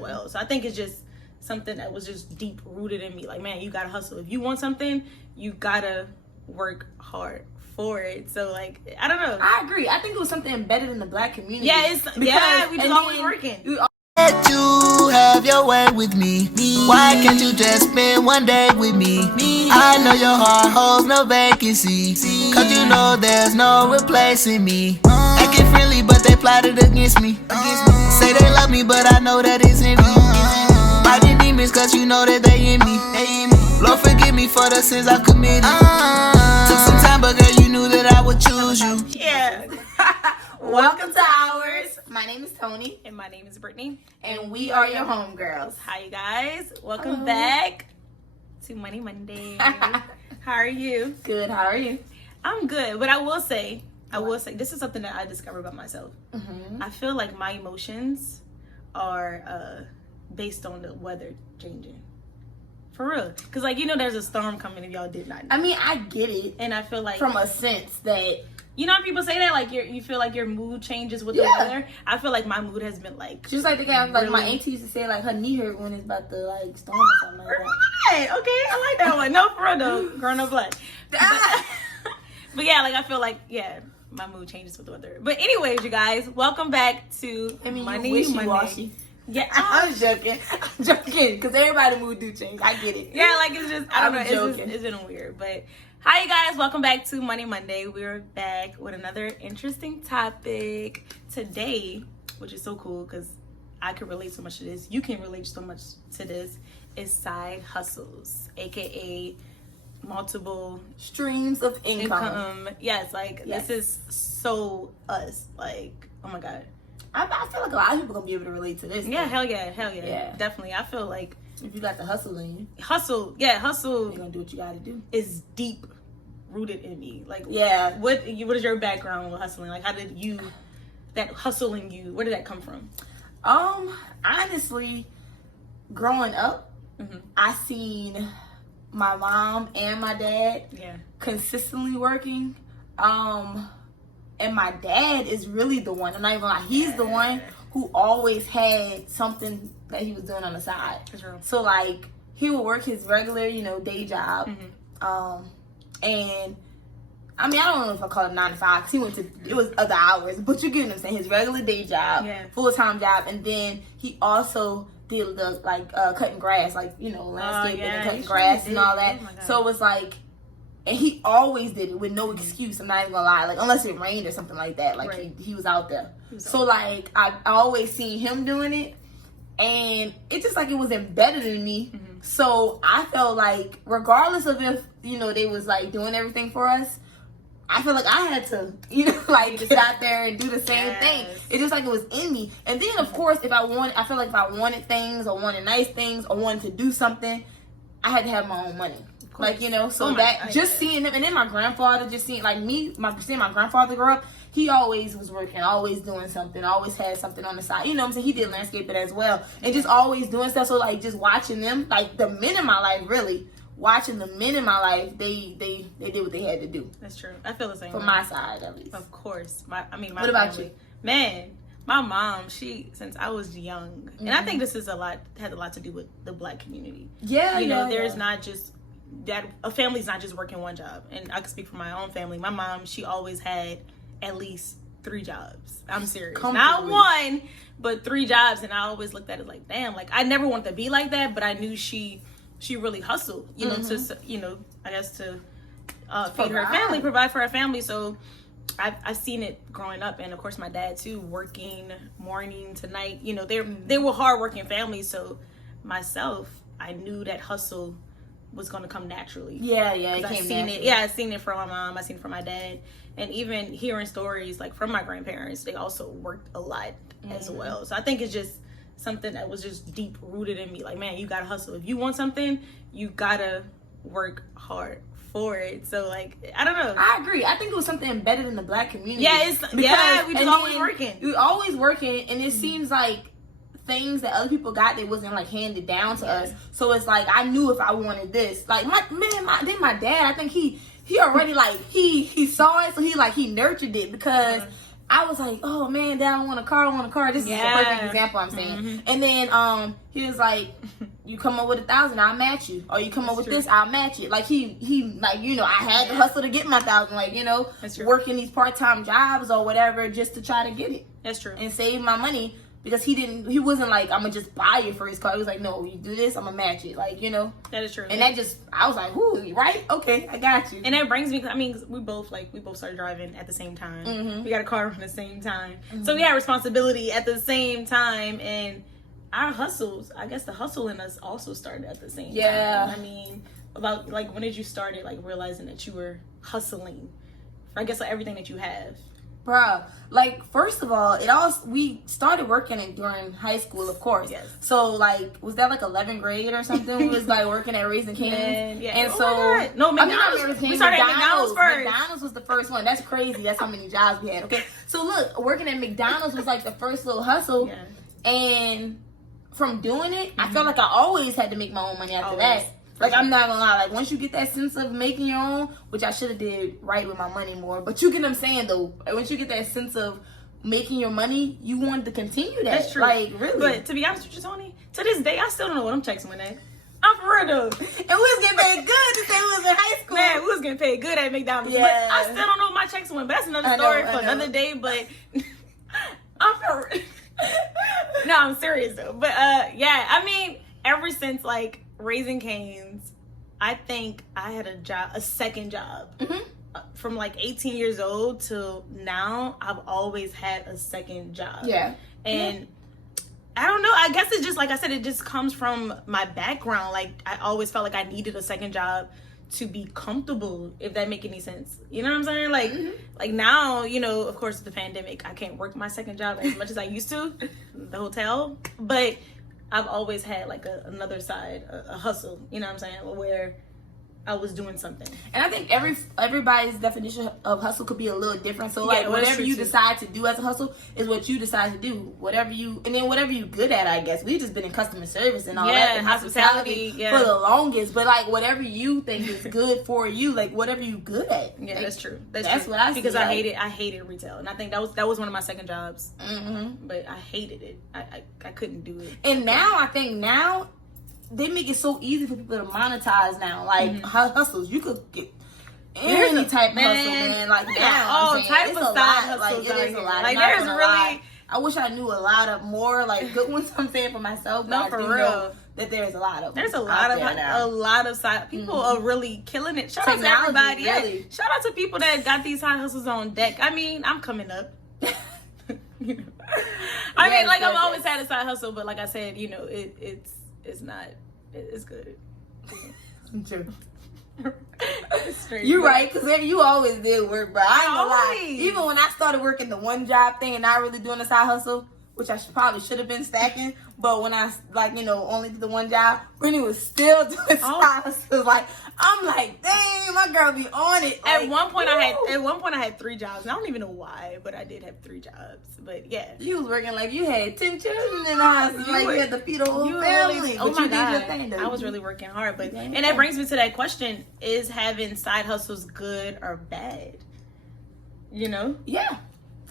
well. So I think it's just something that was just deep rooted in me. Like, man, you gotta hustle. If you want something, you gotta work hard for it. So like, I don't know. I agree. I think it was something embedded in the Black community. Yeah, we just always working. Let you have your way with me. Why can't you just spend one day with me? I know your heart holds no vacancy, cause you know there's no replacing me. Acting friendly, but they plotted against me. Say they love me, but I know that it's envy. Fighting demons, cause you know that they in me. Lord, forgive me for the sins I've committed. Took some time, but girl, you knew that I would choose you. Yeah. Welcome to Ours. My name is Tony. And my name is Brittany. And we are your homegirls. Hi, you guys. Welcome back to Money Monday. How are you? Good. How are you? I'm good. But I will say, this is something that I discovered about myself. Mm-hmm. I feel like my emotions are based on the weather changing. For real. Because, like, you know, there's a storm coming if y'all did not know. I mean, I get it. And I feel like, from a sense that, you know how people say that? Like, you feel like your mood changes with the weather? I feel like my mood has been, like, just like the guy, like, my auntie used to say, like, her knee hurt when it's about to, like, storm or something like that. Right. Okay, I like that one. No, for real, though. Growing up black. But yeah, like, I feel like, yeah, my mood changes with the weather. But anyways, you guys, welcome back to Money Monday. Yeah, I'm joking. I'm joking, because everybody's mood do change. I get it. Yeah, like, it's just, I don't know, joking. it's been weird. But hi, you guys, welcome back to Money Monday. We're back with another interesting topic today, which is so cool because I can relate so much to this. You can relate so much to this. Is side hustles, aka multiple streams of income. Yes, like, this is so us. Like, oh my God. I feel like a lot of people gonna be able to relate to this. Yeah, hell yeah. Definitely. I feel like if you got the hustle in you, hustle. you're gonna do what you gotta do. Is deep rooted in me. Like, yeah. What is your background with hustling? Like, how did that hustle in you? Where did that come from? Honestly, growing up, I seen my mom and my dad consistently working. And my dad is really the one, I'm not even gonna lie, he's the one who always had something that he was doing on the side. So, like, he would work his regular, day job. And, I mean, I don't know if I call it 9 to 5, because it was other hours, but you get what I'm saying, his regular day job, full-time job, and then he also did the, like, cutting grass, like, landscaping and cutting grass and all that. So it was like, and he always did it with no excuse. I'm not even gonna lie. Like, unless it rained or something like that. Like, he was out there. So, like, I always seen him doing it. And it just, like, it was embedded in me. So, I felt like, regardless of if, they was, like, doing everything for us, I feel like I had to, get out there and do the same thing. It's just like it was in me. And then, of course, I feel like if I wanted things or wanted nice things or wanted to do something, I had to have my own money. Like, so seeing him, and then my grandfather, just seeing, like, seeing my grandfather grow up, he always was working, always doing something, always had something on the side. You know what I'm saying? He did landscaping as well. And just always doing stuff. So, like, just watching them, like, the men in my life, really, watching the men in my life, they did what they had to do. That's true. I feel the same From my side, at least. Of course. My what about family. you? Man, my mom, since I was young, and I think this is had a lot to do with the Black community. Yeah, there's not just that a family's not just working one job. And I can speak for my own family. My mom, she always had at least 3 jobs. I'm serious. Not one, but 3 jobs. And I always looked at it like, damn, like, I never wanted to be like that, but I knew she really hustled, to, I guess to feed her family, provide for her family. So I've seen it growing up. And of course my dad too, working morning to night. They were hardworking families. So myself, I knew that hustle was going to come naturally. Yeah, it came naturally. I seen it from my mom. I seen it from my dad. And even hearing stories, like, from my grandparents, they also worked a lot as well. So I think it's just something that was just deep rooted in me. Like, man, you got to hustle. If you want something, you got to work hard for it. So, like, I don't know. I agree. I think it was something embedded in the Black community. We just always working. We always working, and it seems like things that other people got, they wasn't, like, handed down to us. So it's like, I knew if I wanted this, like, my dad, I think he already, like, he saw it, so he nurtured it, because I was like, oh man, Dad, I want a car. This is the perfect example I'm saying. And then he was like, you come up with $1,000, I'll match you. Or you come up with this, I'll match it. Like he like, you know, I had to hustle to get my $1,000. Like, you know, working these part-time jobs or whatever just to try to get it. That's true. And save my money. Because he wasn't like, I'm gonna just buy your first car. He was like, no, you do this, I'm gonna match it. Like, you know. That is true. And that just, I was like, ooh, right? Okay, I got you. And that brings me, I mean, we both started driving at the same time. We got a car around the same time. So we had responsibility at the same time. And our hustles, I guess the hustle in us also started at the same time. I mean, about, like, when did you start it, like, realizing that you were hustling? I guess, like, everything that you have. Bruh, like, first of all, we started working during high school, of course. Yes. So, like, was that like 11th grade or something? We was like working at Raising Cane's. Yeah. And no, McDonald's. We started at McDonald's first. McDonald's was the first one. That's crazy. That's how many jobs we had. Okay. So look, working at McDonald's was like the first little hustle. Yeah. And from doing it, I felt like I always had to make my own money after that. Like, I'm not gonna lie, like, once you get that sense of making your own, which I should have did right with my money more, but you get what I'm saying, though. Once you get that sense of making your money, you want to continue that. That's true. Like, really. But to be honest with you, Tony, to this day, I still don't know what them checks went at. I'm for real, though. And we was getting paid good to say we was in high school. Man, we was getting paid good at McDonald's. Yeah. But I still don't know what my checks went. But that's another story for another day. But I'm for real. No, I'm serious, though. But, yeah, I mean, ever since, like, Raising Cane's, I think I had a second job. From like 18 years old till now, I've always had a second job. Yeah. And I don't know, I guess it's just, like I said, it just comes from my background. Like, I always felt like I needed a second job to be comfortable, if that make any sense. You know what I'm saying? Like, like now, you know, of course, the pandemic, I can't work my second job as much as I used to, the hotel. But I've always had like another side, a hustle, you know what I'm saying, where I was doing something. And I think everybody's definition of hustle could be a little different. So like whatever you decide to do as a hustle is what you decide to do. Whatever you good at, I guess. We've just been in customer service and all that and hospitality for the longest. But like whatever you think is good for you, like whatever you good at. Yeah, like, that's true. That's true. What I see. Because I hated retail, and I think that was one of my second jobs. But I hated it. I couldn't do it. And now I think they make it so easy for people to monetize now. Like hustles, you could get any type of hustle, man. Like all type of side hustles. Like it is a lot. Like there's really. I wish I knew a lot of more like good ones. I'm saying for myself. No, for real. Know that there's a lot of. There's a lot of side. People are really killing it. Shout out to everybody. Really. Yeah. Shout out to people that got these side hustles on deck. I mean, I'm coming up. You know? I mean, like I've always had a side hustle, but like I said, you know, it's not. It's good. True. You're right, because you always did work, but I ain't gonna lie. Even when I started working the one job thing and not really doing a side hustle, which I probably should have been stacking, but when I only did the one job, Brittany was still doing side hustles. Like I'm like, dang, my girl be on it. Like, at one point I had 3 jobs. And I don't even know why, but I did have 3 jobs. But yeah, you was working like you had 10 children in the house. Like you had to feed a whole family. Really, oh my God, I was really working hard. But and that brings me to that question: is having side hustles good or bad? You know? Yeah,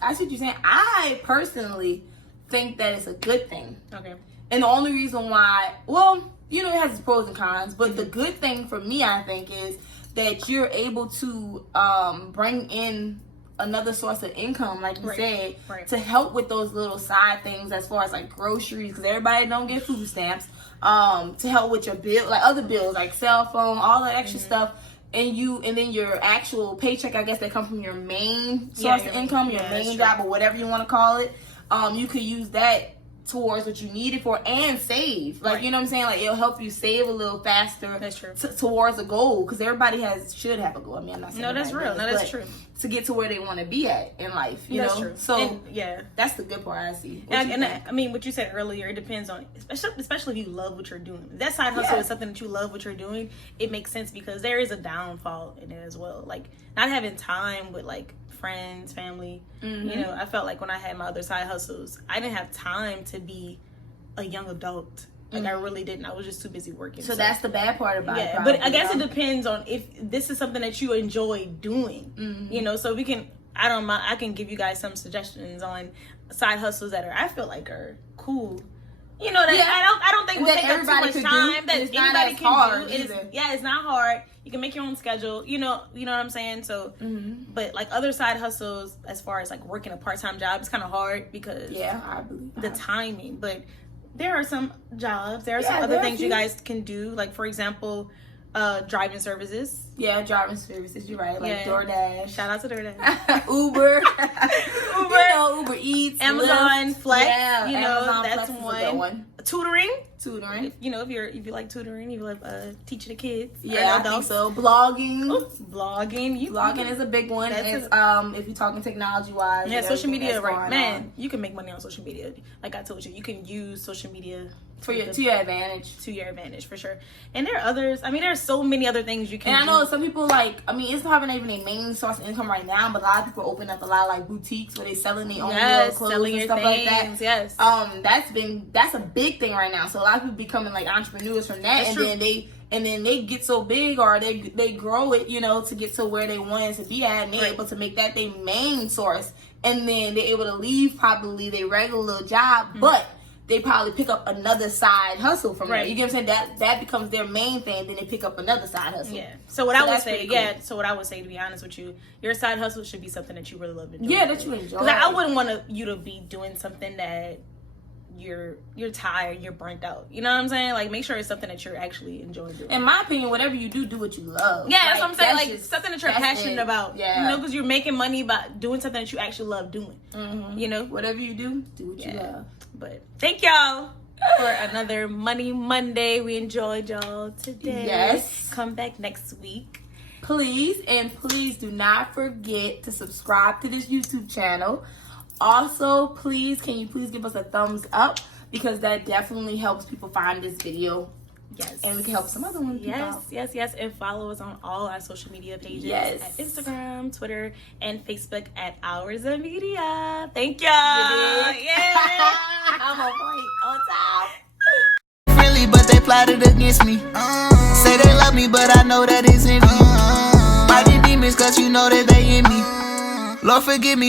I see what you're saying. I personally think that it's a good thing. Okay. And the only reason why, well, you know, it has its pros and cons, but the good thing for me, I think, is that you're able to bring in another source of income, like you said, to help with those little side things as far as like groceries, because everybody don't get food stamps, to help with your bill, like other bills, like cell phone, all that extra stuff. And then your actual paycheck, I guess, that comes from your main source of income, your main job, or whatever you want to call it. You could use that towards what you need it for and save. Like, you know what I'm saying? Like, it'll help you save a little faster. That's true. Towards a goal. Because everybody should have a goal. I mean, I'm not saying that's real. No, that's true. To get to where they want to be at in life, you know? That's true. So, that's the good part I see. I mean, what you said earlier, it depends on, especially if you love what you're doing. If that side hustle is something that you love what you're doing, it makes sense because there is a downfall in it as well. Like, not having time with, like, friends, family. You know, I felt like when I had my other side hustles, I didn't have time to be a young adult. Like I really didn't. I was just too busy working. So that's the bad part about it. Probably, but I guess it depends on if this is something that you enjoy doing. You know, so we can I don't mind. I can give you guys some suggestions on side hustles that I feel like are cool. You know, that I don't think will take up too much time. That anybody can do. It's not hard. You can make your own schedule. You know what I'm saying? So, but like other side hustles, as far as like working a part-time job, it's kind of hard because I believe the timing. But there are some jobs. There are some other things you guys can do. Like, for example, driving services. Yeah, driving services. You're right. Like DoorDash. Shout out to DoorDash. Uber. Uber Eats. Amazon Flex. Yeah, Amazon that's Flex one. Is a good one. Tutoring. If you like tutoring, you like teaching the kids. Yeah, I think so. Blogging. Blogging is a big one. It's if you're talking technology wise. Yeah, social media, right? Man, you can make money on social media. Like I told you, you can use social media to your advantage. To your advantage, for sure. And there are others. I mean, there's so many other things you can. And I know some people it's not even a main source of income right now, but a lot of people open up a lot of like boutiques where they selling their own clothes and stuff like that. Yes. That's a big thing right now. So a lot of people becoming like entrepreneurs from that, and then they get so big or they grow it, to get to where they wanted to be at, and they're able to make that their main source, and then they're able to leave probably their regular job, but they probably pick up another side hustle from there. You get what I'm saying? That becomes their main thing. Then they pick up another side hustle. Yeah. So what I would say, So what I would say, to be honest with you, your side hustle should be something that you really love to do. Yeah, that you enjoy. Because I wouldn't want you to be doing something that you're tired, you're burnt out. You know what I'm saying? Like, make sure it's something that you're actually enjoying doing. In my opinion, whatever you do what you love. Yeah, that's what I'm saying. Like, something that you're passionate about. Yeah. Because you're making money by doing something that you actually love doing. Whatever you do what you love. But thank y'all for another Money Monday. We enjoyed y'all today. Yes. Come back next week. Please do not forget to subscribe to this YouTube channel. Also, can you please give us a thumbs up, because that definitely helps people find this video. Yes. And we can help some other ones. Yes. And follow us on all our social media pages. Yes. At Instagram, Twitter, and Facebook at Oursthemedia. Thank y'all. Yeah. I'm on top. Friendly, but they plotted against me. Say they love me, but I know that it's in me. Fighting demons, cause you know that they in me. Lord, forgive me.